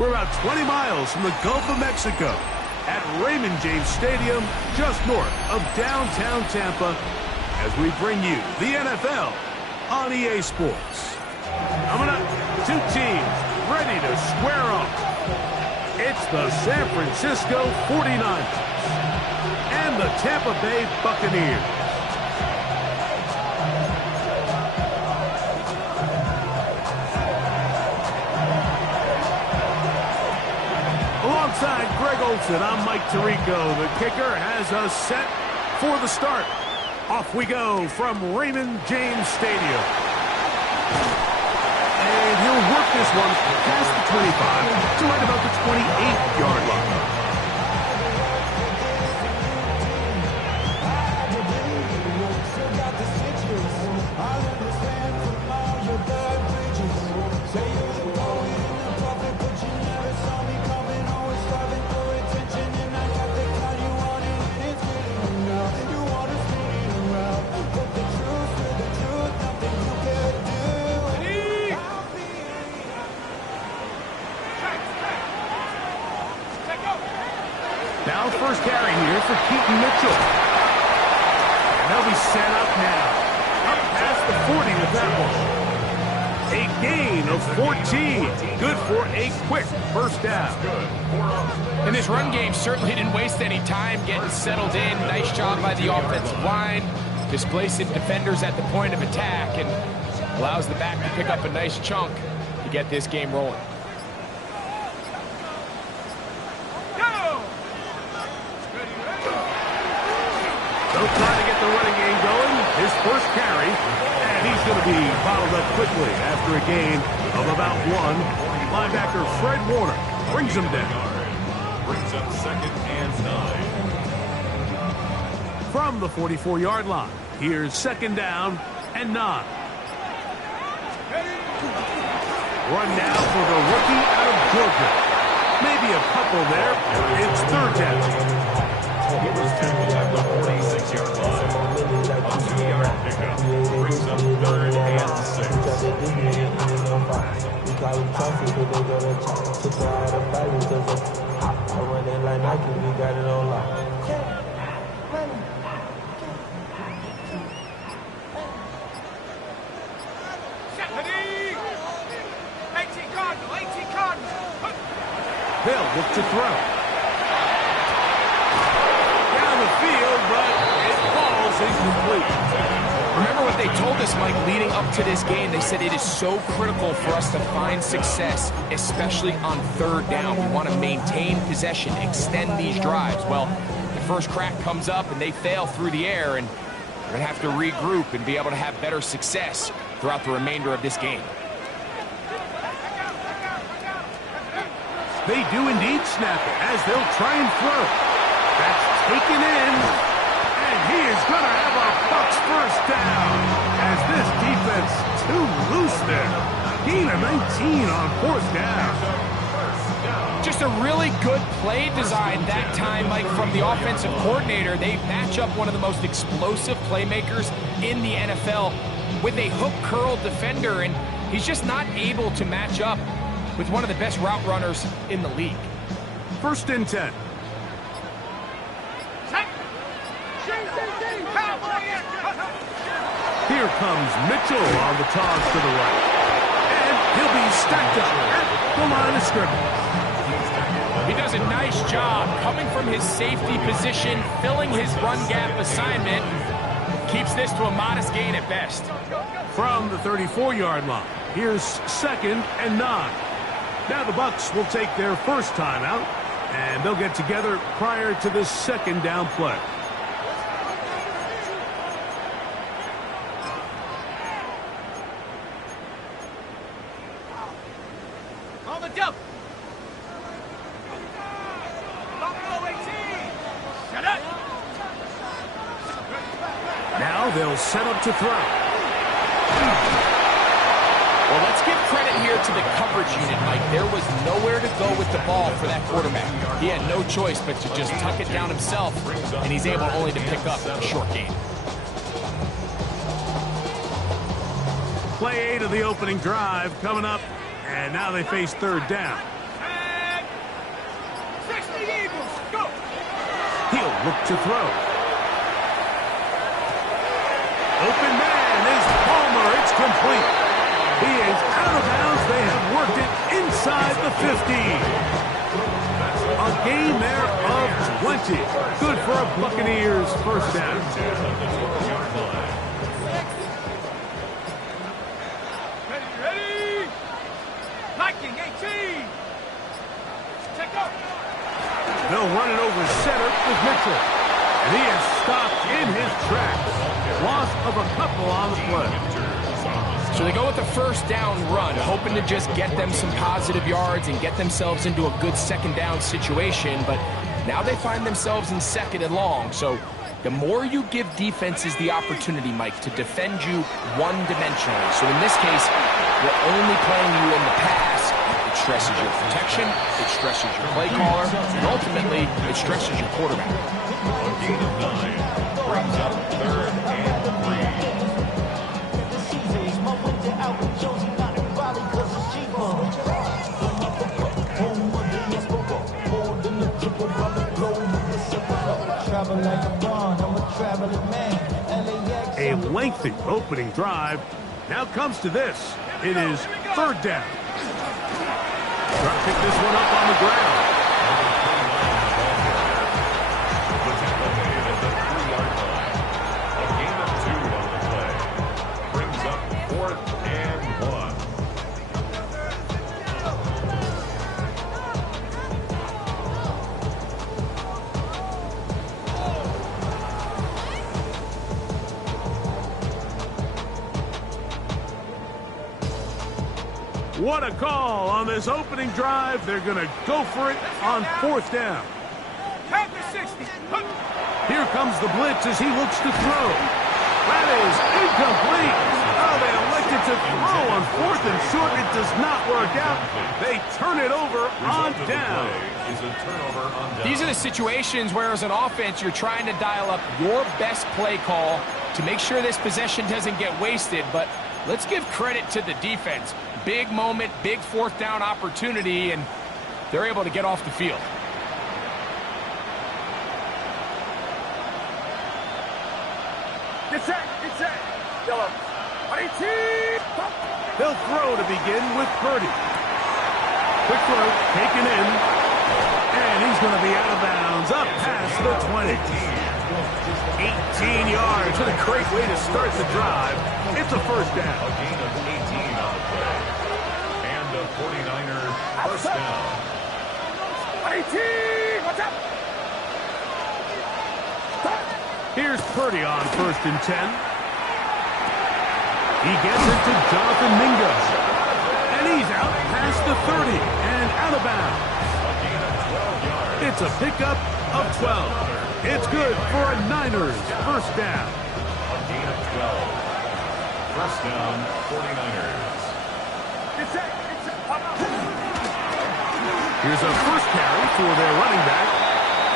We're about 20 miles from the Gulf of Mexico at Raymond James Stadium, just north of downtown Tampa, as we bring you the NFL on EA Sports. Coming up, two teams ready to square off. It's the San Francisco 49ers and the Tampa Bay Buccaneers. Alongside Greg Olsen, I'm Mike Tirico. The kicker has us set for the start. Off we go from Raymond James Stadium. And he'll work this one past the 25 to right about the 28-yard line. Now first carry here for Keaton Mitchell. And they'll be set up now. Up past the 40 with that one. A gain of 14. Good for a quick first down. And this run game certainly didn't waste any time getting settled in. Nice job by the offensive line, displacing defenders at the point of attack, and allows the back to pick up a nice chunk to get this game rolling. They'll try to get the running game going. His first carry, and he's going to be bottled up quickly after a gain of about one. Linebacker Fred Warner brings him down. Brings up 2nd and 9. From the 44-yard line, here's 2nd down and 9. Run now for the rookie out of Georgia. Maybe a couple there. It's 3rd down. He was tackled at the 46-yard line. A 2-yard pickup brings up 3rd and 6. They'll look to throw. Field, but it falls incomplete. Remember what they told us, Mike, leading up to this game. They said it is so critical for us to find success, especially on 3rd down. We want to maintain possession, extend these drives. Well, the first crack comes up and they fail through the air, and we're going to have to regroup and be able to have better success throughout the remainder of this game. They do indeed snap it as they'll try and throw. That's taken in, and he is going to have a Bucs first down as this defense too loose there. Gain of 19 on 4th down. Just a really good play design that time, Mike, from the offensive coordinator. They match up one of the most explosive playmakers in the NFL with a hook curl defender, and he's just not able to match up with one of the best route runners in the league. 1st and 10. Here comes Mitchell on the toss to the right. And he'll be stacked up at the line of scrimmage. He does a nice job coming from his safety position, filling his run gap assignment. Keeps this to a modest gain at best. From the 34-yard line, here's 2nd and 9. Now the Bucs will take their first timeout, and they'll get together prior to this 2nd down play. Now they'll set up to throw. Well, let's give credit here to the coverage unit, Mike. There was nowhere to go with the ball for that quarterback. He had no choice but to just tuck it down himself, and he's able only to pick up a short gain. Play 8 of the opening drive coming up, and now they face 3rd down. He'll look to throw. Open man is Palmer. It's complete. He is out of bounds. They have worked it inside the 15. A gain there of 20. Good for a Buccaneers first down. Ready? Liking 18. Check out. They'll run it over center with Mitchell. And he is stopped in his tracks. Loss of a couple on the play. So they go with the first down run, hoping to just get them some positive yards and get themselves into a good second down situation. But now they find themselves in second and long. So the more you give defenses the opportunity, Mike, to defend you one-dimensionally. So in this case, we're only playing you in the pass. It stresses your protection, it stresses your play caller, and ultimately, it stresses your quarterback. A gain of 9 brings up 3rd and 3. A lengthy opening drive. Now comes to this. It is 3rd down. Try to pick this one up on the ground. The tackle made at the 3-yard line. A gain of 2 on the play. Brings up 4th and 1. What a call on this opening drive. They're going to go for it on 4th down. Count to 60. Here comes the blitz as he looks to throw. That is incomplete. Oh, they elected to throw on 4th and short. It does not work out. They turn it over on down. Is a turnover on down. These are the situations where, as an offense, you're trying to dial up your best play call to make sure this possession doesn't get wasted. But let's give credit to the defense. Big moment, big 4th down opportunity, and they're able to get off the field. Get set. Yellow. 18. They'll throw to begin with Purdy. Quick throw, taken in, and he's going to be out of bounds, up past the 20. 18 yards, and a great way to start the drive. It's a first down. A gain of 18 on the play. And a 49er first down. 18. What's up? Here's Purdy on 1st and 10. He gets it to Jonathan Mingo. And he's out past the 30 and out of bounds. A gain of 12 yards. It's a pickup of 12. It's good for a Niners first down. A gain of 12. First down, 49ers. Here's a first carry for their running back.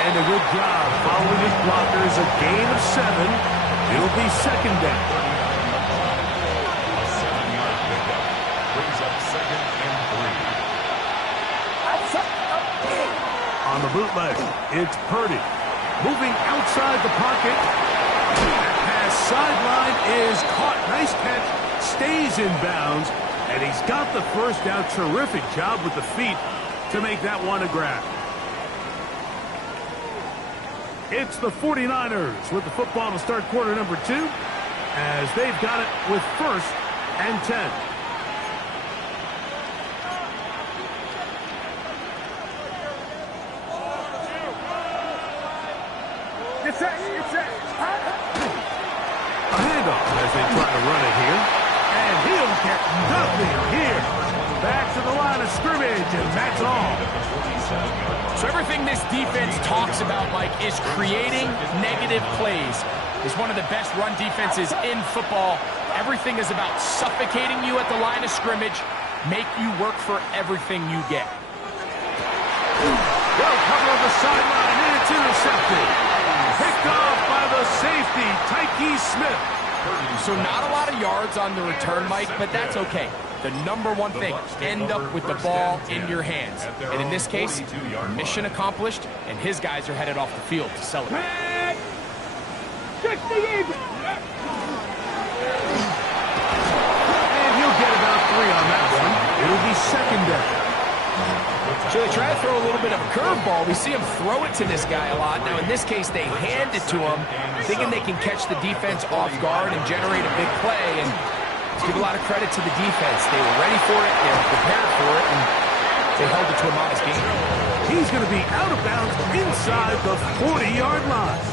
And a good job following his blockers. A gain of 7. It'll be second down. A 7-yard pickup. Brings up 2nd and 3. On the bootleg, it's Purdy. Moving outside the pocket. That pass sideline is caught. Nice catch. Stays in bounds. And he's got the first down. Terrific job with the feet to make that one a grab. It's the 49ers with the football to start quarter number 2 as they've got it with 1st and 10. A handoff as they try to run it here. And he'll get nothing here. Back to the line of scrimmage, and that's all. So everything this defense talks about, Mike, is creating negative plays. It's one of the best run defenses in football. Everything is about suffocating you at the line of scrimmage, make you work for everything you get. Well, cover on the sideline, and it's intercepted. Picked off by the safety, Tyke Smith. So not a lot of yards on the return, Mike, but that's okay. the #1 thing, end up with the ball in your hands. And in this case, mission accomplished, and his guys are headed off the field to celebrate. 60 even. And he'll get about 3 on that one. It'll be second down. So they try to throw a little bit of a curveball. We see him throw it to this guy a lot. Now, in this case, they hand it to him, thinking they can catch the defense off guard and generate a big play. And let's give a lot of credit to the defense. They were ready for it, they were prepared for it, and they held it to a modest gain. He's going to be out of bounds inside the 40-yard line.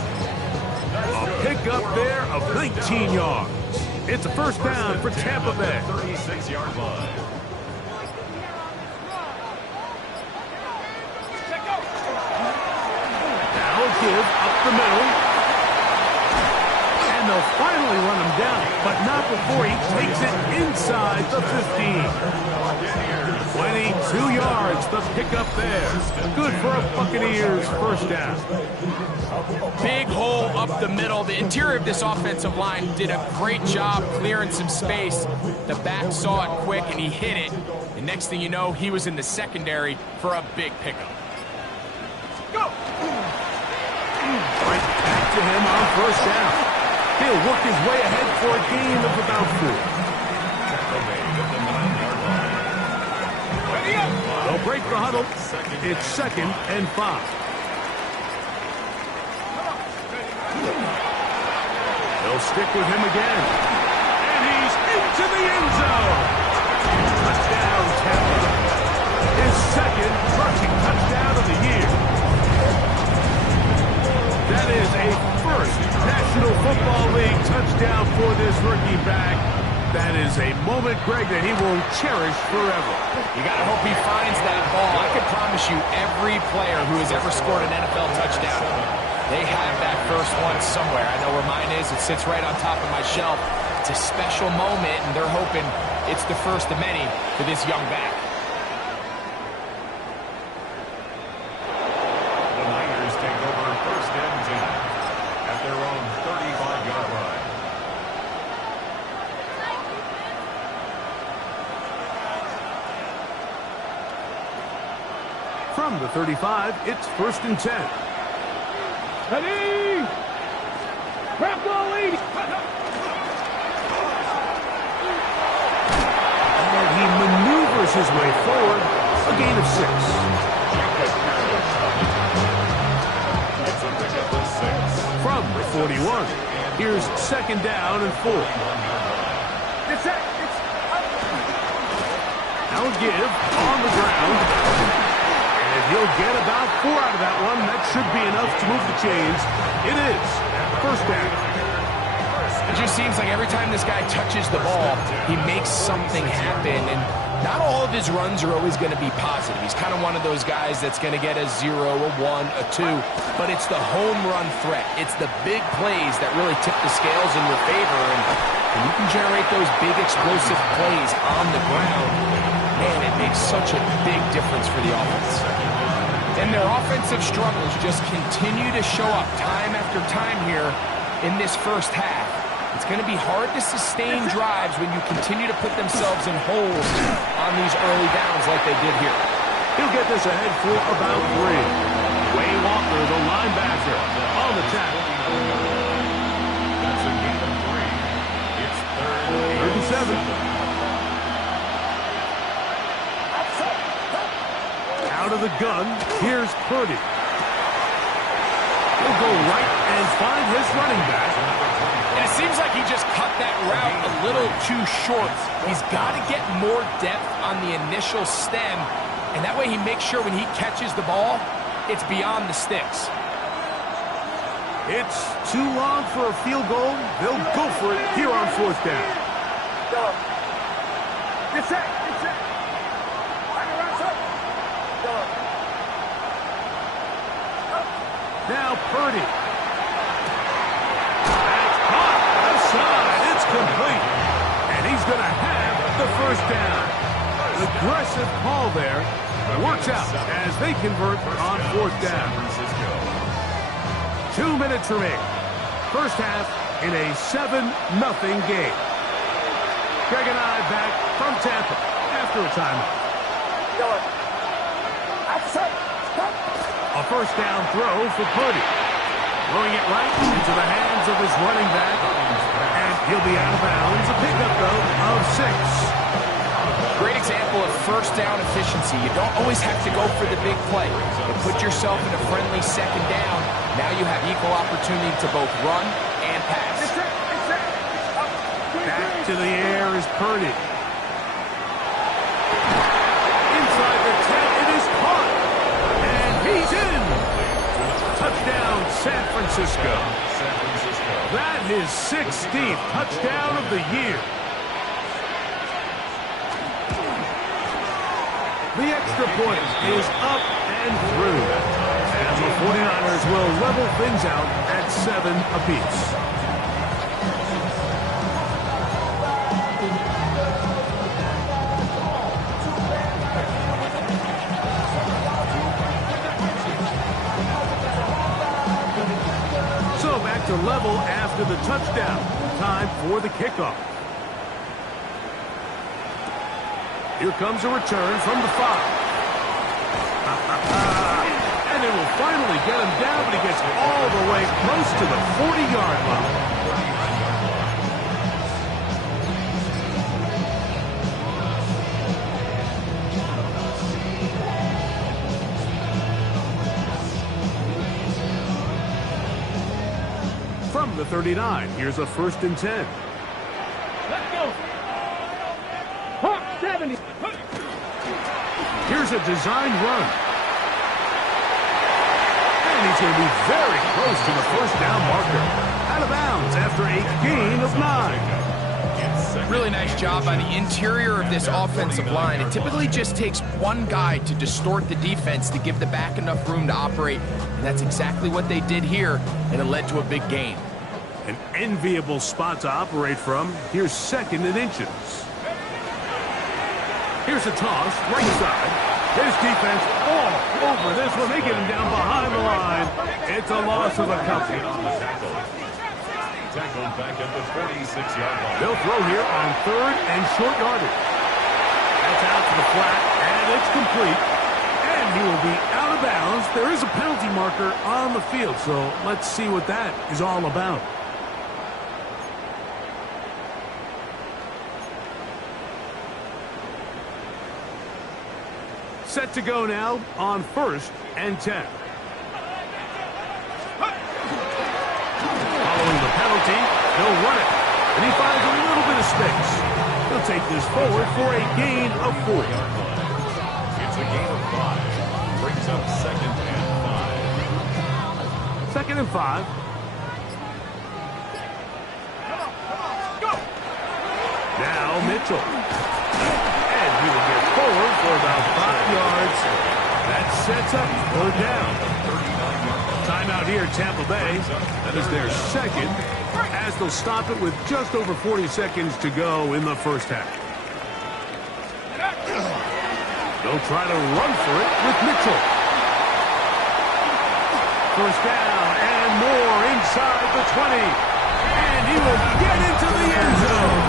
A pickup there of 19 yards. It's a first down for Tampa Bay. 36-yard line. Now a give up the middle. And they'll finally run him down, but not before he takes it inside the 15. 22 yards, the pickup there. Good for a Buccaneers first down. Big hole up the middle. The interior of this offensive line did a great job clearing some space. The back saw it quick, and he hit it. And next thing you know, he was in the secondary for a big pickup. Go. Right back to him on first down. He'll work his way ahead for a gain of about 4. They'll break the huddle. It's second and 5. They'll stick with him again. And he's into the end zone. Touchdown, Tampa. His second rushing touchdown of the year. That is a first National Football League touchdown for this rookie back. That is a moment, Greg, that he will cherish forever. You got to hope he finds that ball. I can promise you every player who has ever scored an NFL touchdown, they have that first one somewhere. I know where mine is. It sits right on top of my shelf. It's a special moment, and they're hoping it's the first of many for this young back. The Niners take over first and 10 at their own 35-yard line. From the 35, it's first and 10. Ready. Grab the lead. And he maneuvers his way forward. A gain of 6. It's a pickup of 6. From the 41, here's second down and 4. It's it. It's Now a give on the ground. And he'll get about 4 out of that one. That should be enough to move the chains. It is first down. It just seems like every time this guy touches the ball, he makes something happen. And not all of his runs are always going to be positive. He's kind of one of those guys that's going to get a 0, a 1, a 2. But it's the home run threat. It's the big plays that really tip the scales in your favor. And you can generate those big explosive plays on the ground. Man, it makes such a big difference for the offense. And their offensive struggles just continue to show up time after time here in this first half. It's going to be hard to sustain drives when you continue to put themselves in holes on these early downs like they did here. He'll get this ahead for about 3. Wayne Walker, the linebacker, on the tackle. That's a gain of 3. It's third and 7. Out of the gun, here's Purdy. He'll go right and find his running back. And it seems like he just cut that route a little too short. He's got to get more depth on the initial stem, and that way he makes sure when he catches the ball, it's beyond the sticks. It's too long for a field goal. They'll go for it here on fourth down. It's it. It's it. Now Purdy. That's caught outside. It's complete. And he's going to have the first down. Aggressive call there. Works out as they convert on fourth down. 2 minutes remaining. First half in a 7-0 game. Greg and I back from Tampa. after a timeout. A first down throw for Purdy. Throwing it right into the hands of his running back. And he'll be out of bounds. A pickup, though, of 6. Great example of first down efficiency. You don't always have to go for the big play. But put yourself in a friendly second down. Now you have equal opportunity to both run and pass. Back to the air is Purdy. Inside the 10, it is caught. And he's in. Touchdown, San Francisco. That is 16th touchdown of the year. The extra point is up and through. And the 49ers will level things out at 7 apiece. So back to level after the touchdown. Time for the kickoff. Here comes a return from the 5. And it will finally get him down, but he gets all the way close to the 40-yard line. From the 39, here's a 1st and 10. Let's go. Hawk 70. Here's a designed run. And he's going to be very close to the first down marker. Out of bounds after a gain of 9. Really nice job by the interior of this offensive line. It typically just takes one guy to distort the defense to give the back enough room to operate. And that's exactly what they did here, and it led to a big gain. An enviable spot to operate from. Here's 2nd and inches. Here's a toss, right side. His defense all over this one. They get him down behind the line. It's a loss of a couple. Tackled back at the 46-yard line. They'll throw here on 3rd and short yardage. That's out to the flat, and it's complete. And he will be out of bounds. There is a penalty marker on the field, so let's see what that is all about. Set to go now on 1st and 10. Following the penalty, he'll run it. And he finds a little bit of space. He'll take this forward for a gain of 4. It's a gain of 5. Brings up 2nd and 5. 2nd and 5. Now Mitchell. And he will get forward for about 5 yards. That sets up 3rd down. Timeout here, Tampa Bay. That is their 2nd, as they'll stop it with just over 40 seconds to go in the first half. They'll try to run for it with Mitchell. First down and more inside the 20. And he will get into the end zone.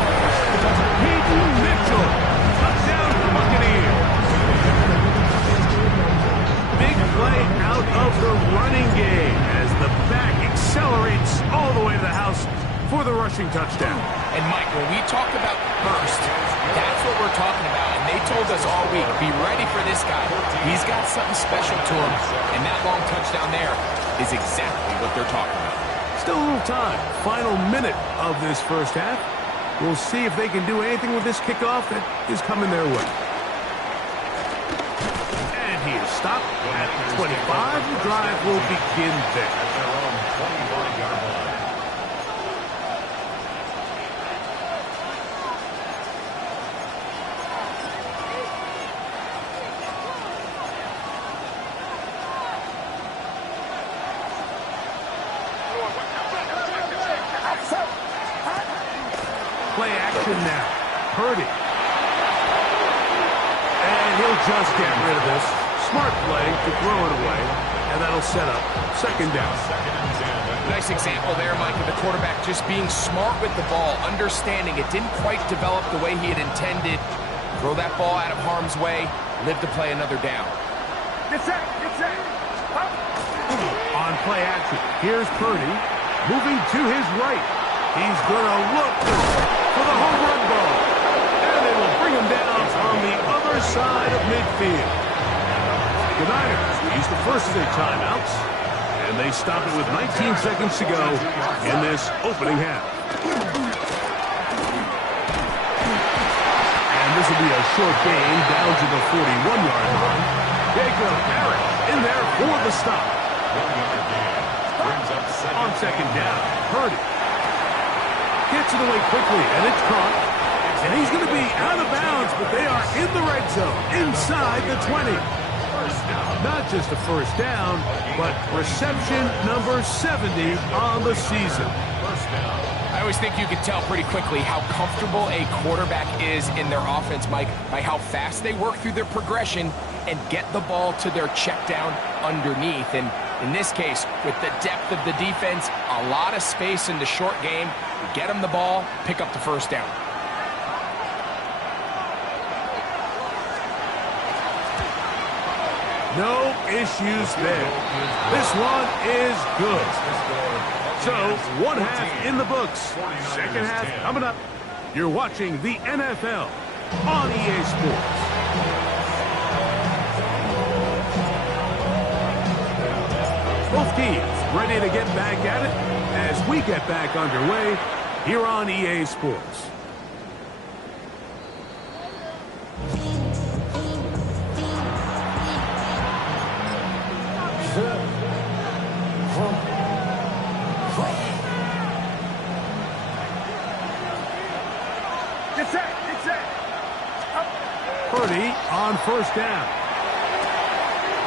Peyton Mitchell. Touchdown to the Buccaneers. Big play out of the running game as the back accelerates all the way to the house for the rushing touchdown. And Mike, when we talk about burst, that's what we're talking about. And they told us all week, be ready for this guy. He's got something special to him. And that long touchdown there is exactly what they're talking about. Still a little time. Final minute of this first half. We'll see if they can do anything with this kickoff that is coming their way. And he is stopped at 25. The drive will begin there. At their own 25-yard line. Play action now. Purdy. And he'll just get rid of this. Smart play to throw it away. And that'll set up 2nd down. Nice example there, Mike, of the quarterback just being smart with the ball, understanding it didn't quite develop the way he had intended. Throw that ball out of harm's way, live to play another down. Get set, get set. On play action, here's Purdy, moving to his right. He's going to look for the home run ball. And they will bring him down on the other side of midfield. The Niners use the first of their timeouts, and they stop it with 19 seconds to go in this opening half. And this will be a short gain down to the 41-yard line. Jacob Harris in there for the stop. On second down, Purdy gets it away quickly, and it's caught. And he's going to be out of bounds, but they are in the red zone, inside the 20. Not just a first down, but reception number 70 on the season. I always think you can tell pretty quickly how comfortable a quarterback is in their offense, Mike, by how fast they work through their progression and get the ball to their check down underneath. And in this case, with the depth of the defense, a lot of space in the short game, get them the ball, pick up the first down. No issues there. This one is good. So, one half in the books. Second half coming up. You're watching the NFL on EA Sports. Both teams ready to get back at it as we get back underway here on EA Sports. Purdy on first down.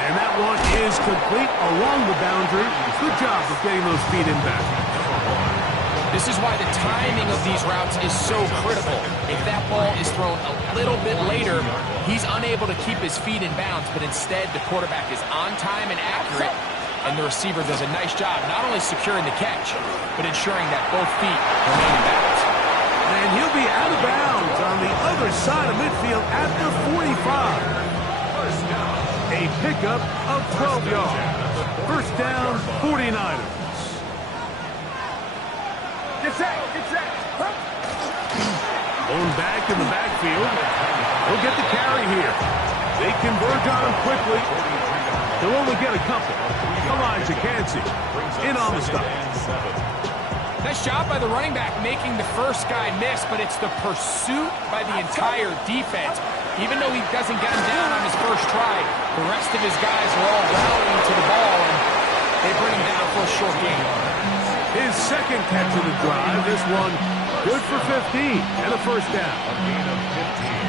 And that one is complete along the boundary. Good job of getting those feet in back. This is why the timing of these routes is so critical. If that ball is thrown a little bit later, he's unable to keep his feet in bounds, but instead the quarterback is on time and accurate, and the receiver does a nice job not only securing the catch, but ensuring that both feet remain in bounds. And he'll be out of bounds on the other side of midfield at the 45. A pickup of 12 yards. First down, 49ers. Get set, get set. Going back in the backfield. He'll get the carry here. They converge on him quickly. They'll only get a couple. Elijah Cansey in on the stop. Nice job by the running back making the first guy miss, but it's the pursuit by the entire defense. Even though he doesn't get him down on his first try, the rest of his guys are all rallying to the ball, and they bring him down for a short gain. His second catch of the drive, this one good for 15 and a first down.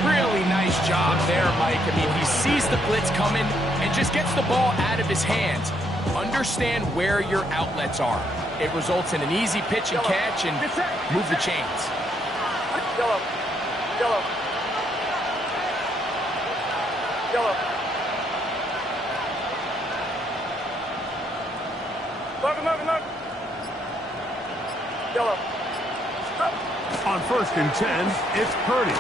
Really nice job there, Mike. I mean, he sees the blitz coming and just gets the ball out of his hands. Understand where your outlets are. It results in an easy pitch and catch and move the chains. Yellow. Yellow. Yellow. Look. Yellow. On first and 10, it's Purdy.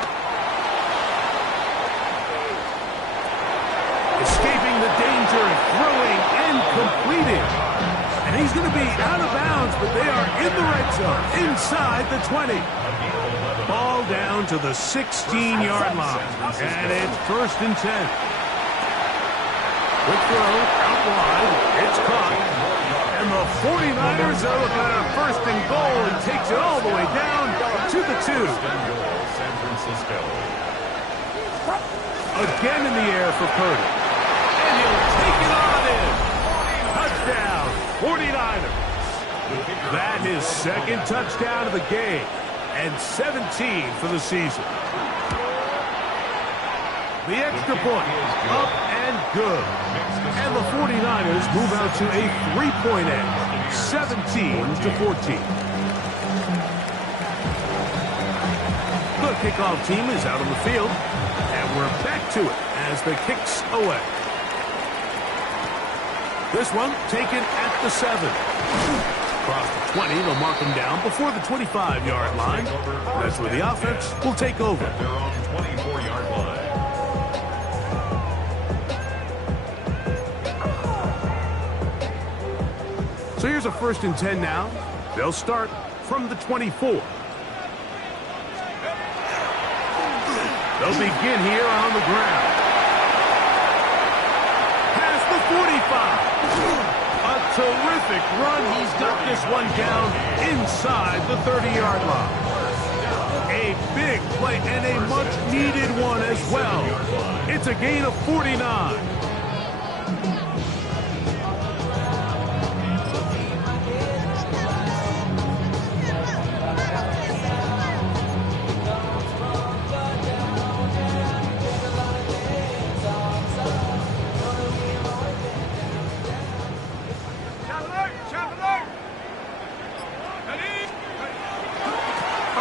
Escaping the danger and throwing and completing. And he's going to be out of bounds, but they are in the red zone, inside the 20. Ball down to the 16-yard line. And it's first and 10. Quick throw, out wide. It's caught. And the 49ers are looking at a first and goal. He takes it all the way down to the 2. Again in the air for Purdy. And he'll take it on in. Touchdown, 49ers. That is second touchdown of the game. And 17 for the season. The extra point, up and good. And the 49ers move out to a 3-point edge, 17-14. The kickoff team is out on the field, and we're back to it as the kick's away. This one taken at the 7. Across the 20, they'll mark him down before the 25-yard line. That's where the offense will take over. At their own 24-yard line. So here's a 1st and 10 now. They'll start from the 24. They'll begin here on the ground. Past the 45. A terrific run. He's got this one down inside the 30-yard line. A big play and a much-needed one as well. It's a gain of 49.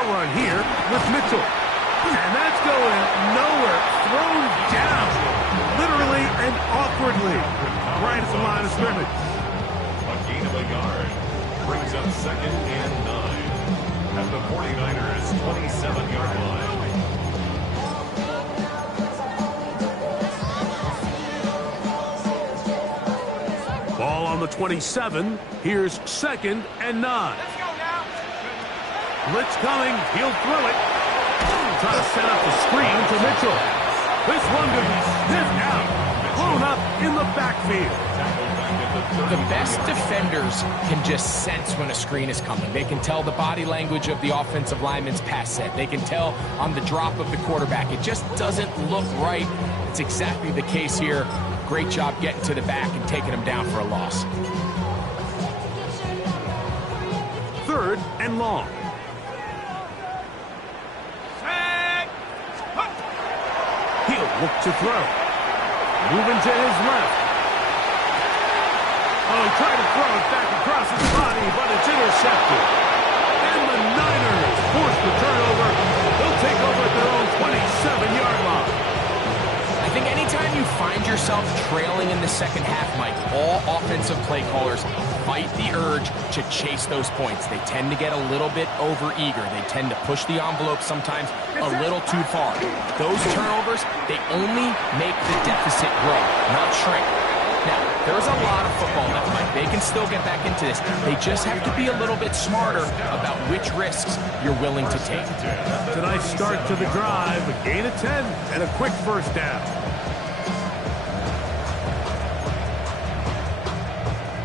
Run here with Mitchell. And that's going nowhere. Thrown down. Literally and awkwardly. Right at the line of scrimmage. A gain of a yard. Brings up 2nd and 9. At the 49ers' 27-yard line. Ball on the 27. Here's 2nd and 9. Blitz coming. He'll throw it. Trying to set up the screen to Mitchell. This one could be sniffed out. Blown up in the backfield. The best defenders can just sense when a screen is coming. They can tell the body language of the offensive lineman's pass set. They can tell on the drop of the quarterback. It just doesn't look right. It's exactly the case here. Great job getting to the back and taking him down for a loss. 3rd and long. He'll look to throw. Moving to his left. Oh, he tried to throw it back across his body, but it's intercepted. And the Niners force the turnover. They'll take over at their own 27-yard line. I think anytime you find yourself trailing in the second half, Mike, all offensive play callers fight the urge to chase those points. They tend to get a little bit over-eager. They tend to push the envelope sometimes a little too far. Those turnovers, they only make the deficit grow, not shrink. Now, there's a lot of football left, Mike. They can still get back into this. They just have to be a little bit smarter about which risks you're willing to take. Tonight's start to the drive, a gain of 10 and a quick 1st down.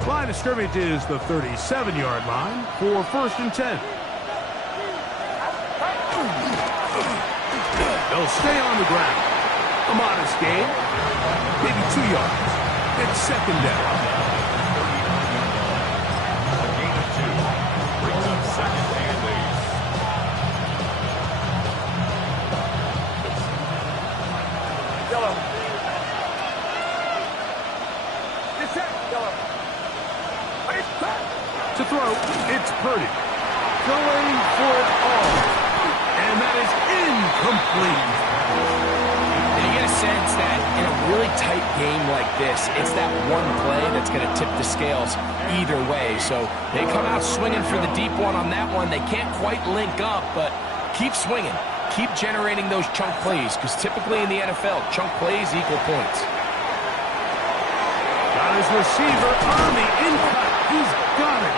Line of scrimmage is the 37-yard line for 1st and 10. They'll stay on the ground. A modest gain, maybe 2 yards. It's 2nd down. A gain of 2. Brings up 2nd and 8. Yellow. Get set. Yellow. To throw, it's Purdy. Going for it all. And that is incomplete. And you get a sense that in a really tight game like this, it's that one play that's going to tip the scales either way. So they come out swinging for the deep one on that one. They can't quite link up, but keep swinging. Keep generating those chunk plays, because typically in the NFL, chunk plays equal points. Got his receiver on the in-cut. He's got it.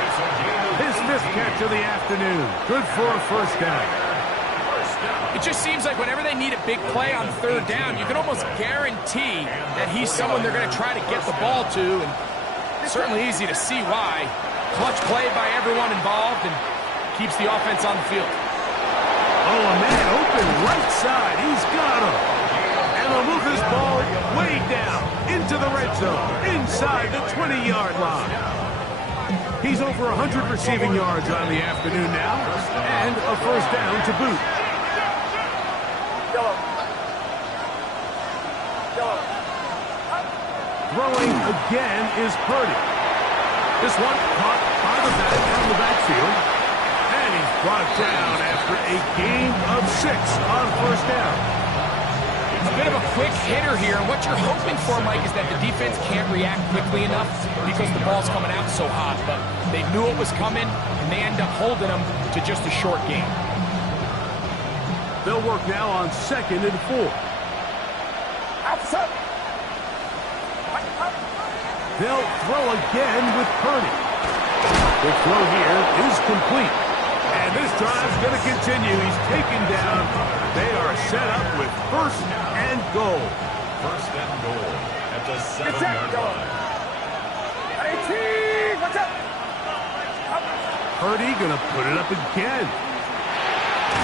His 5th catch of the afternoon. Good for a 1st down. It just seems like whenever they need a big play on 3rd down, you can almost guarantee that he's someone they're going to try to get the ball to, and certainly easy to see why. Clutch play by everyone involved and keeps the offense on the field. Oh, a man open right side. He's got him. And they'll move this ball way down into the red zone, inside the 20-yard line. He's over 100 receiving yards on the afternoon now, and a 1st down to boot. Yellow. Yellow. Throwing again is Purdy. This one caught by the back on the backfield, and he's brought down after a gain of 6 on 1st down. A bit of a quick hitter here, and what you're hoping for, Mike, is that the defense can't react quickly enough because the ball's coming out so hot, but they knew it was coming, and they end up holding them to just a short game. They'll work now on 2nd and 4. Outside. They'll throw again with Purdy. Quick throw here is complete. And this drive's going to continue. He's taken down. They are set up with first and goal. First and goal at the 7-yard line. 18, watch out. Purdy going to put it up again.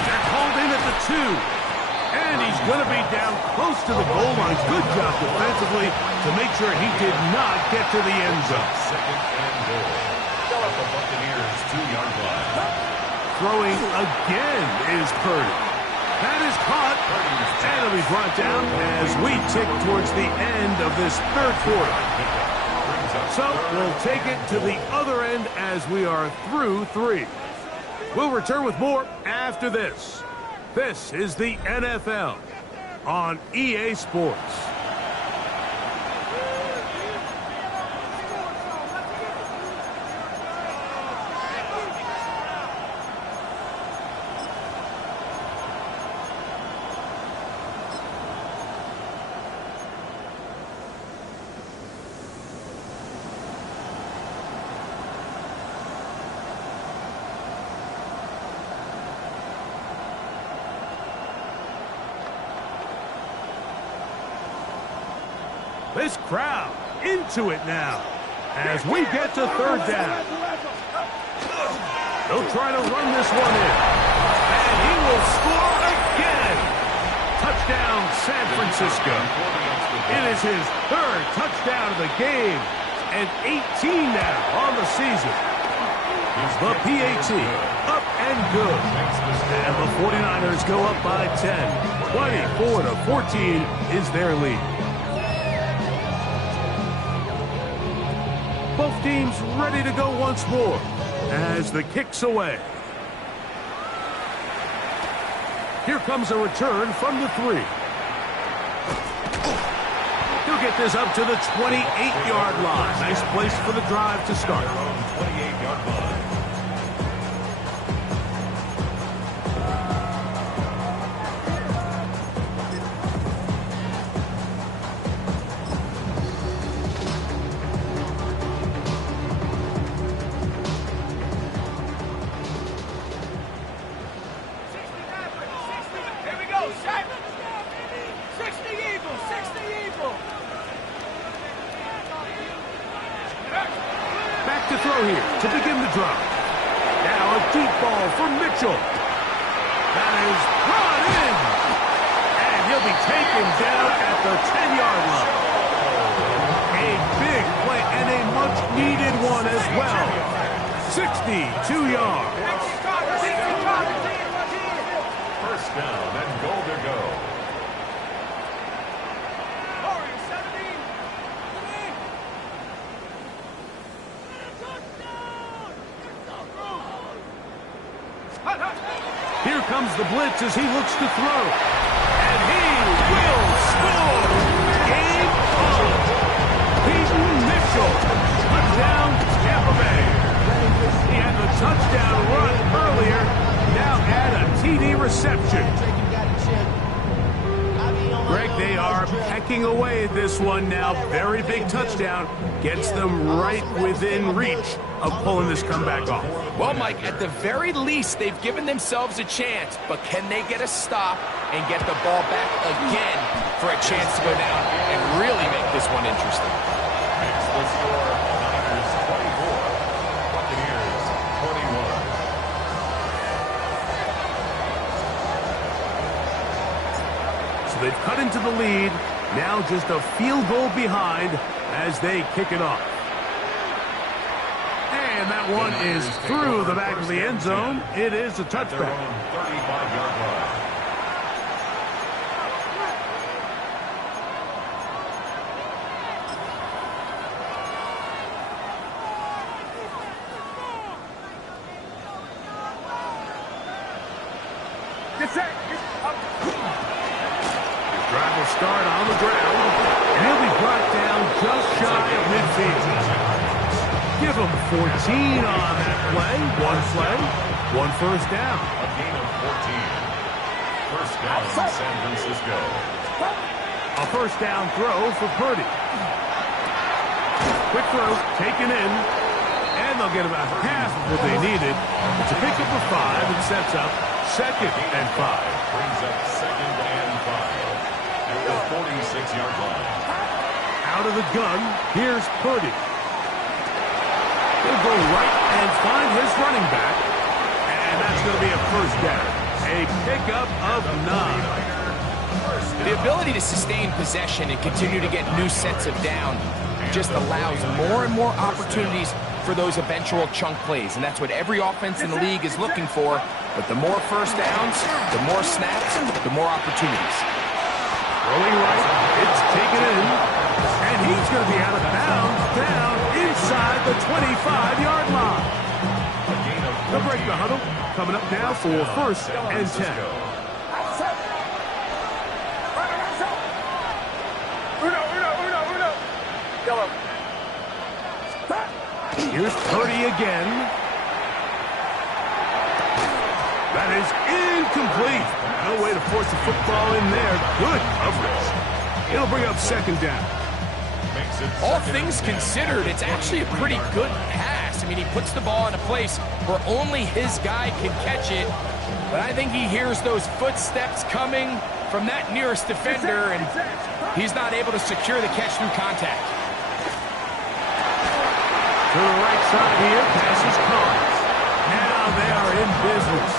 They're called in at the 2. And he's going to be down close to the goal line. Good job defensively to make sure he did not get to the end zone. Second and goal at the Buccaneers 2-yard line. Throwing again is Purdy. That is caught. And it'll be brought down as we tick towards the end of this third quarter. So we'll take it to the other end as we are through 3. We'll return with more after this. This is the NFL on EA Sports. This crowd into it now as we get to third down. They'll try to run this one in. And he will score again. Touchdown, San Francisco. It is his third touchdown of the game and 18 now on the season. The PAT up and good. And the 49ers go up by 10. 24-14 is their lead. Both teams ready to go once more as the kick's away. Here comes a return from the 3. He'll get this up to the 28-yard line. Nice place for the drive to start. 28-yard line. Back to throw here to begin the drive. Now a deep ball from Mitchell. That is brought in. And he'll be taken down at the 10-yard line. A big play and a much-needed one as well. 62 yards. First down and goal to go. Here comes the blitz as he looks to throw. And he will score. Game on. Peyton Mitchell. Touchdown, Tampa Bay. He had the touchdown run earlier. Now add a TD reception. Greg, they are pecking away at this one now. Very big touchdown. Gets them right within reach of pulling this comeback off. Well, Mike, at the very least, they've given themselves a chance, but can they get a stop and get the ball back again for a chance to go down and really make this one interesting? Makes the score Niners 24, Buccaneers 21. So they've cut into the lead. Now just a field goal behind as they kick it off. And that one is through the back of the end zone. It is a touchback. 35-yard line. Get set. Drive will start on the ground. And he'll be brought down just shy of midfield. Give him 14 on that play. One first down. A gain of 14. First down, San Francisco. A first down throw for Purdy. Quick throw taken in. And they'll get about half of what they needed. It's a pickup of 5 and sets up 2nd and 5. Brings up 2nd and 5 at the 46-yard line. Out of the gun, here's Purdy. He'll go right and find his running back. And that's going to be a first down. A pickup of 9. The ability to sustain possession and continue to get new sets of down just allows more and more opportunities for those eventual chunk plays. And that's what every offense in the league is looking for. But the more first downs, the more snaps, the more opportunities. Rolling right, it's taken in. And he's going to be out of bounds down inside the 25-yard line. They'll break the huddle. Coming up now for 1st and 10. Here's Purdy again. That is incomplete. No way to force the football in there. Good coverage. It'll bring up 2nd down. All things considered, it's actually a pretty good pass. I mean, he puts the ball in a place where only his guy can catch it. But I think he hears those footsteps coming from that nearest defender, and he's not able to secure the catch through contact. To the right side here, pass is caught. Now they are in business.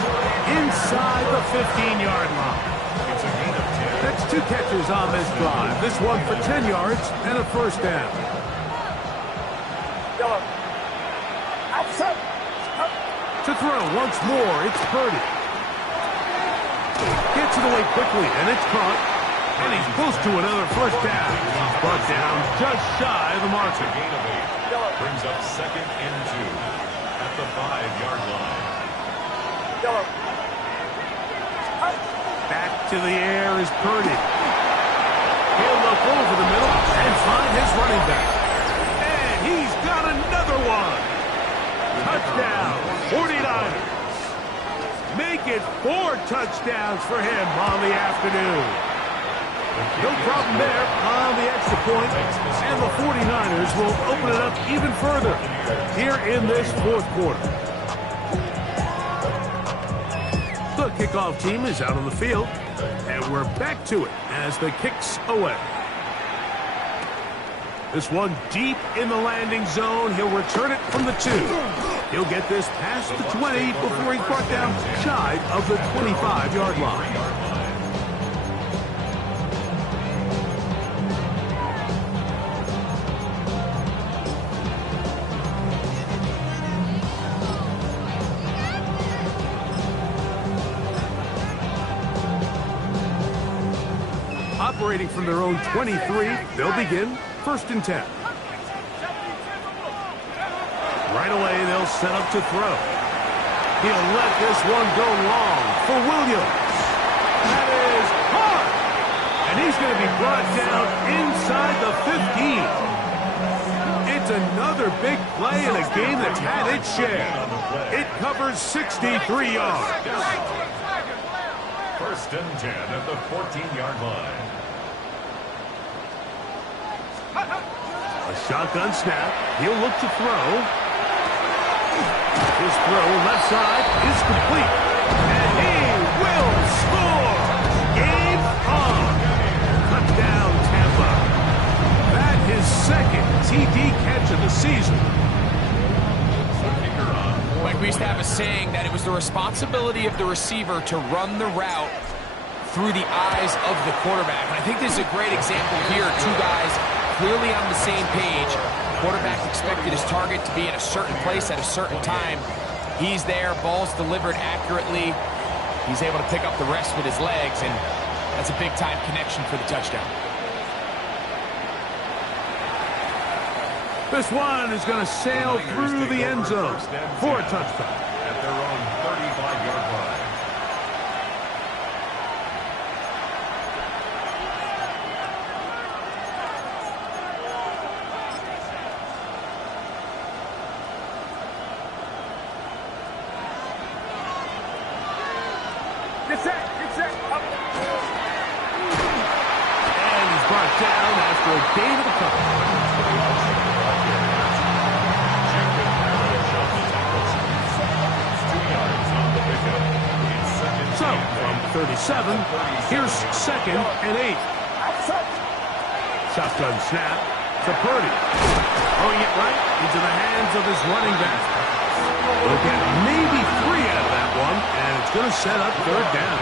Inside the 15-yard line. It's a gain of 10. That's 2 catches on this drive. This one for 10 yards and a first down. To throw once more, it's Purdy. Gets it away quickly, and it's caught. And he's close to another first down. Brought down just shy of the marker. Gain of 8. Brings up 2nd and 2 at the 5-yard line. Back to the air is Purdy. He'll look over the middle and find his running back. And he's got another one. Touchdown, 49ers. Make it 4 touchdowns for him on the afternoon. No problem there on the extra point, and the 49ers will open it up even further here in this 4th quarter. The kickoff team is out on the field, and we're back to it as the kick's away. This one deep in the landing zone. He'll return it from the 2. He'll get this past the 20 before he's brought down shy of the 25-yard line. Operating from their own 23, they'll begin 1st and 10. Right away, they'll set up to throw. He'll let this one go long for Williams. That is hard. And he's going to be brought down inside the 15. It's another big play in a game that's had its share. It covers 63 yards. 1st and 10 at the 14-yard line. A shotgun snap. He'll look to throw. His throw left side is complete. And he will score. Game on. Touchdown, Tampa. That is 2nd TD catch of the season. Like we used to have a saying that it was the responsibility of the receiver to run the route through the eyes of the quarterback. And I think this is a great example here. 2 guys clearly on the same page. Quarterback expected his target to be in a certain place at a certain time. He's there, ball's delivered accurately. He's able to pick up the rest with his legs, and that's a big-time connection for the touchdown. This one is going to sail through the end zone for a touchdown. At their own 35-yard line. And he's brought down after a gain of a couple. 37. Here's 2nd and 8. Shotgun snap to Purdy. Throwing it right into the hands of his running back. He'll get maybe 3 out of that one, and it's going to set up 3rd down.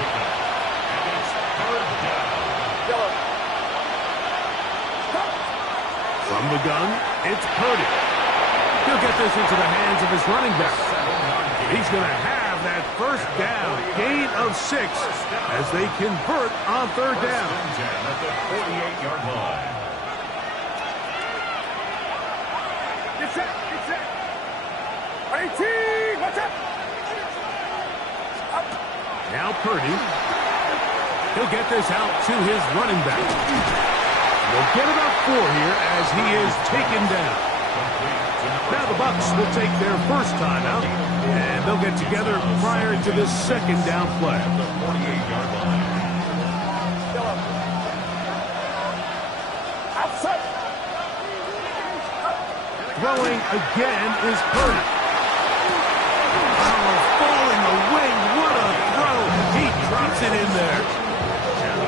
From the gun, it's Purdy. He'll get this into the hands of his running back. He's going to have that 1st down, gain of 6, as they convert on 3rd down. At the 48-yard line. Get set. 18, watch out. Now Purdy. He'll get this out to his running back. We'll get about 4 here as he is taken down. Now the Bucs will take their first timeout, and they'll get together prior to this 2nd down play. The 48-yard line. Outside. Throwing again is Purdy. Oh, falling away. What a throw. He drops it in there.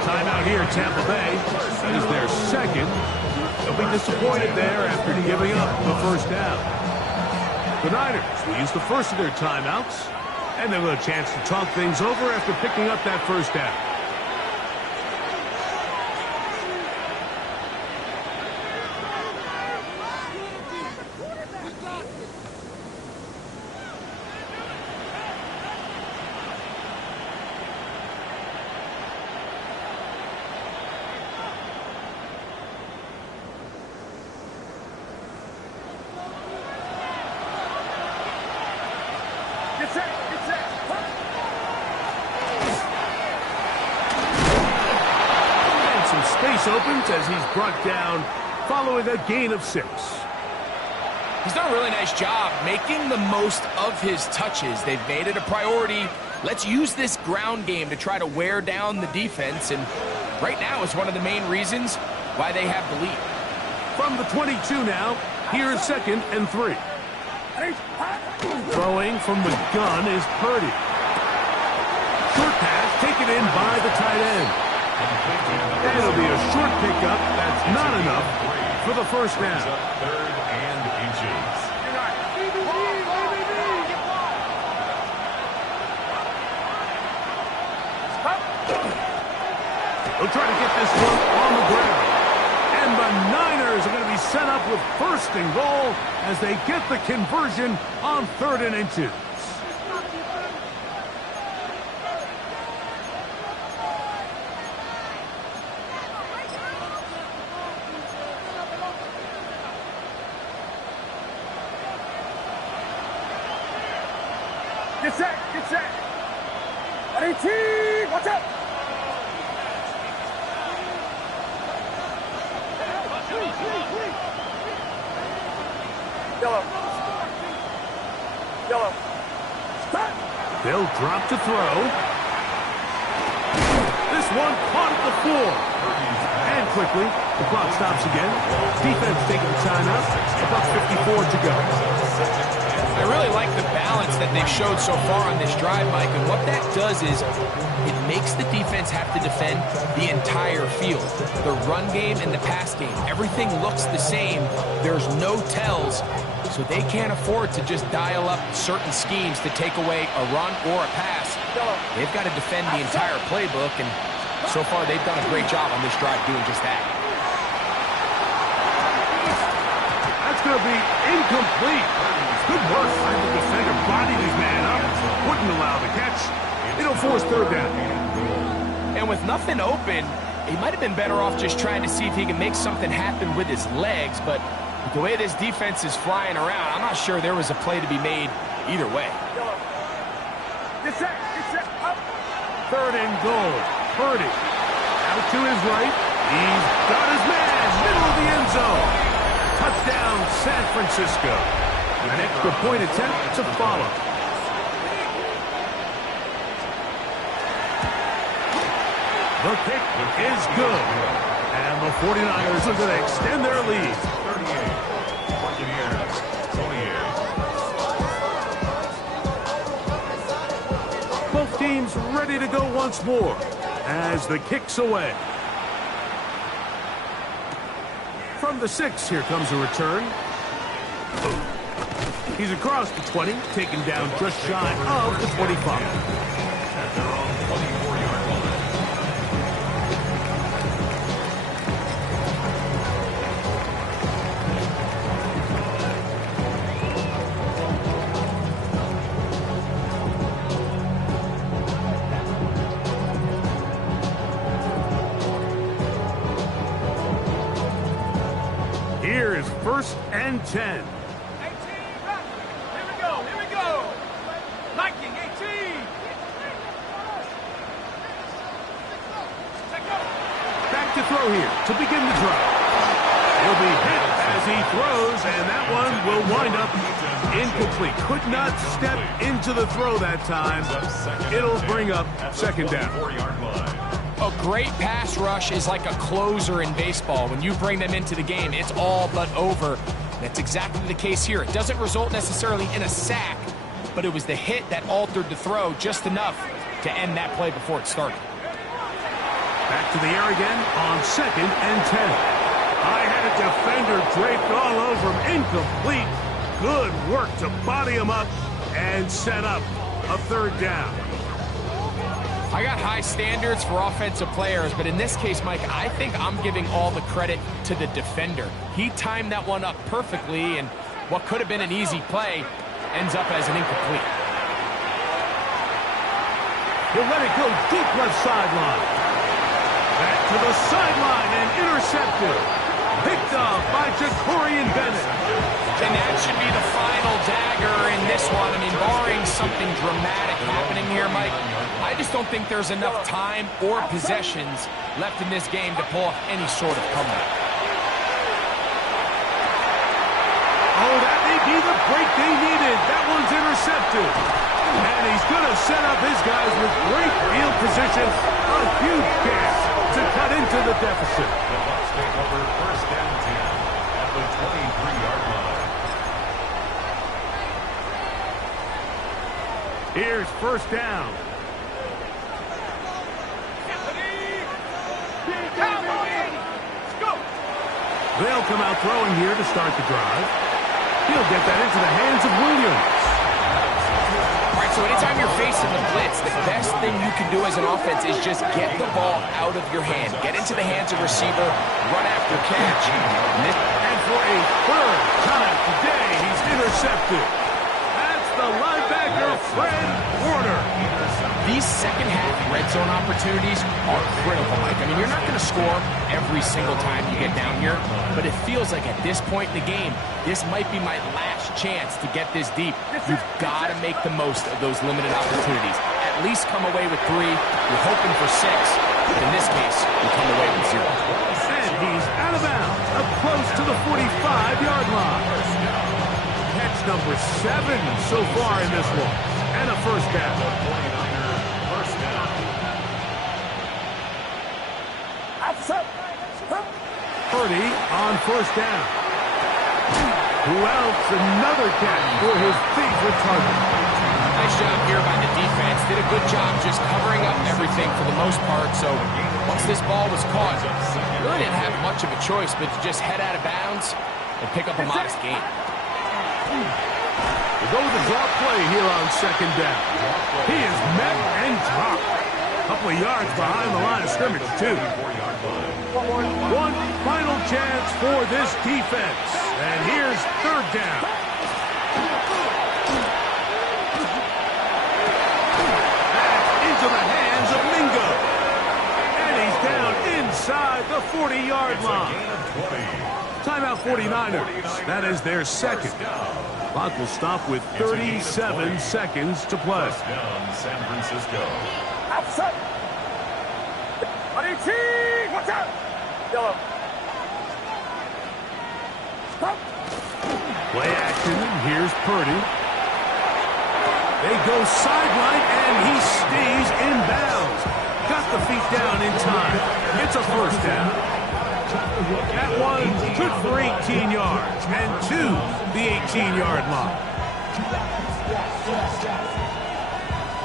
Timeout here, Tampa Bay. That is their 2nd. They'll be disappointed there after giving up the 1st down. The Niners will use the first of their timeouts, and they'll have a chance to talk things over after picking up that 1st down. Get set. And some space opens as he's brought down following a gain of 6. He's done a really nice job making the most of his touches. They've made it a priority. Let's use this ground game to try to wear down the defense, and right now is one of the main reasons why they have the lead. From the 22 now, here's 2nd and 3. Throwing from the gun is Purdy. Short pass taken in by the tight end. And it'll be a short pickup. That's not enough for the 1st down. 3rd and inches. They'll try to get this one on the ground. And the Niners are going to be set up with 1st and goal as they get the conversion on 3rd and inches. Get set. 18, watch out. Yellow. Stop. They'll drop to throw. This one caught at the 4. And quickly, the clock stops again. Defense taking the timeout. About 54 to go. I really like the balance that they've showed so far on this drive, Mike, and what that does is it makes the defense have to defend the entire field. The run game and the pass game, everything looks the same. There's no tells, so they can't afford to just dial up certain schemes to take away a run or a pass. They've got to defend the entire playbook, and so far they've done a great job on this drive doing just that. That's going to be incomplete. Good work by the defender. Bodied his man up. Wouldn't allow the catch. It'll force 3rd down. And with nothing open, he might have been better off just trying to see if he can make something happen with his legs, but with the way this defense is flying around, I'm not sure there was a play to be made either way. Get set. Up. 3rd and goal. Purdy. Out to his right. He's got his man. Middle of the end zone. Touchdown, San Francisco. An extra point attempt to follow. The kick is good. And the 49ers are going to extend their lead. 38. Buccaneers, 28. Both team's ready to go once more as the kick's away. From the 6, here comes a return. He's across the 20, taken down just shy of the 25. At their own 24-yard line. Here is 1st and 10. 18, back. Here we go, here we go. Liking 18. Take go. Back to throw here to begin the drive. He'll be hit as he throws, and that one will wind up incomplete. Could not step into the throw that time. It'll bring up 2nd down. 4-yard line. A great pass rush is like a closer in baseball. When you bring them into the game, it's all but over. That's exactly the case here. It doesn't result necessarily in a sack, but it was the hit that altered the throw just enough to end that play before it started. Back to the air again on 2nd and 10. I had a defender draped all over him. Incomplete. Good work to body him up and set up a 3rd down. I got high standards for offensive players, but in this case, Mike, I think I'm giving all the credit to the defender. He timed that one up perfectly, and what could have been an easy play ends up as an incomplete. He'll let it go deep left sideline. Back to the sideline and intercepted. Picked up by Jacorian Bennett. And that should be the final dagger in this one. I mean, barring something dramatic happening here, Mike, I just don't think there's enough time or possessions left in this game to pull off any sort of comeback. Oh, that may be the break they needed. That one's intercepted. And he's going to set up his guys with great field position. A huge pass to cut into the deficit. The Bucs take over 1st and 10 at the 23-yard line. Here's 1st down. They'll come out throwing here to start the drive. He'll get that into the hands of Williams. All right, so anytime you're facing the blitz, the best thing you can do as an offense is just get the ball out of your hand. Get into the hands of receiver, run after catch. And for a 3rd time today, he's intercepted. That's the linebacker, Fred Warner. These second-half red zone opportunities are critical, Mike. I mean, you're not going to score every single time you get down here, but it feels like at this point in the game, this might be my last chance to get this deep. You've got to make the most of those limited opportunities. At least come away with 3. You're hoping for 6, but in this case, you come away with 0. And he's out of bounds, up close to the 45-yard line. Catch number 7 so far in this one, and a 1st down. Purdy on 1st down. Who else? Another catch for his favorite target. Nice job here by the defense. Did a good job just covering up everything for the most part. So once this ball was caught, really didn't have much of a choice but to just head out of bounds and pick up a modest gain. We go with the drop play here on 2nd down. He is met and dropped. A couple of yards behind the line of scrimmage, too. One final chance for this defense. And here's 3rd down. And into the hands of Mingo. And he's down inside the 40-yard line. Timeout 49ers. That is their 2nd. Clock will stop with 37 seconds to play. Down San Francisco. Outside. 18. Watch out. Yellow. Stop. Play action. Here's Purdy. They go sideline, and he stays in bounds. Got the feet down in time. It's a 1st down. That one good for 18 yards and to the 18-yard line.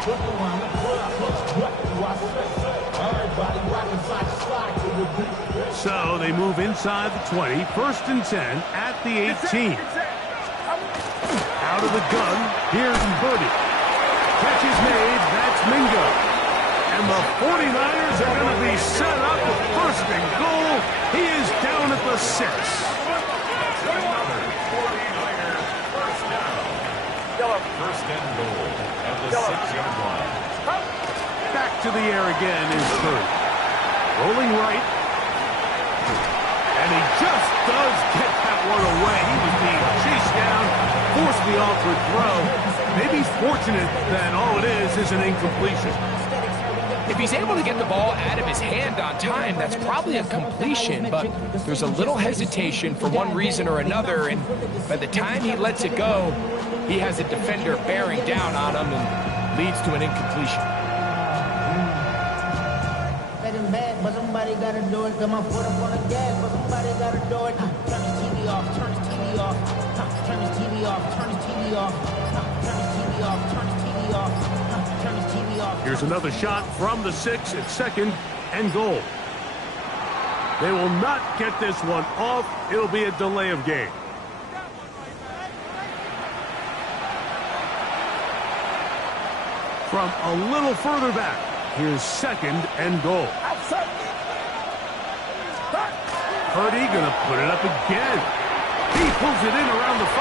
So they move inside the 20, 1st and 10 at the 18. Out of the gun, here's Birdie. Catch is made, that's Mingo. And the 49ers are going to be set up with 1st and goal. He is down at the 6. Another 49ers first down. 1st and goal at the 6-yard line. Back to the air again is Birdie. Rolling right. And he just does get that one away. He was being chased down, forced the awkward throw. Maybe fortunate that all it is an incompletion. If he's able to get the ball out of his hand on time, that's probably a completion, but there's a little hesitation for one reason or another, and by the time he lets it go, he has a defender bearing down on him and leads to an incompletion. But somebody gotta do it. Come on, put up on the gas, but somebody gotta do it. Turn his TV off, turn his TV off. Turn his TV off, turn his TV off. Turn his TV off, turn his TV off. Turn his TV off. Here's another shot from the 6 at 2nd and goal. They will not get this one off. It'll be a delay of game. From a little further back, here's 2nd and goal. Purdy gonna put it up again. He pulls it in around the 5.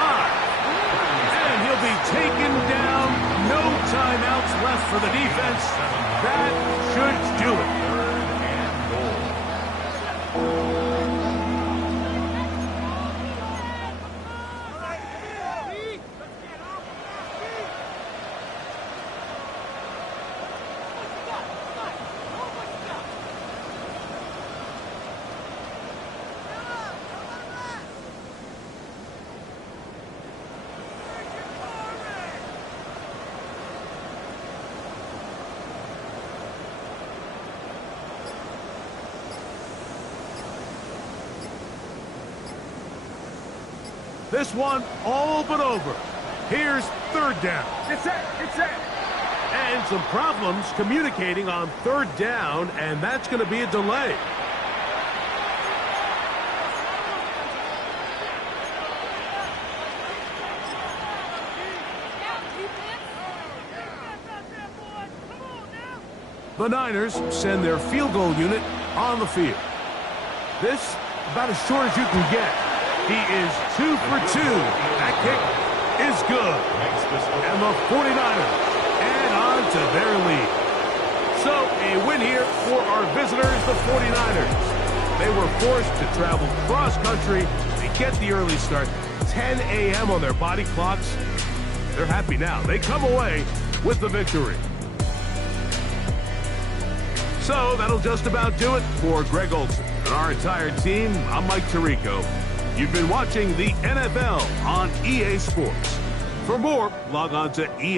And he'll be taken down. No timeouts left for the defense. That should do it. This one all but over. Here's 3rd down. It's it. And some problems communicating on 3rd down, and that's going to be a delay. The Niners send their field goal unit on the field. This about as short as you can get. He is 2 for 2. That kick is good. And the 49ers add on to their lead. So a win here for our visitors, the 49ers. They were forced to travel cross-country to get the early start. 10 a.m. on their body clocks. They're happy now. They come away with the victory. So that'll just about do it for Greg Olsen and our entire team. I'm Mike Tirico. You've been watching the NFL on EA Sports. For more, log on to EA.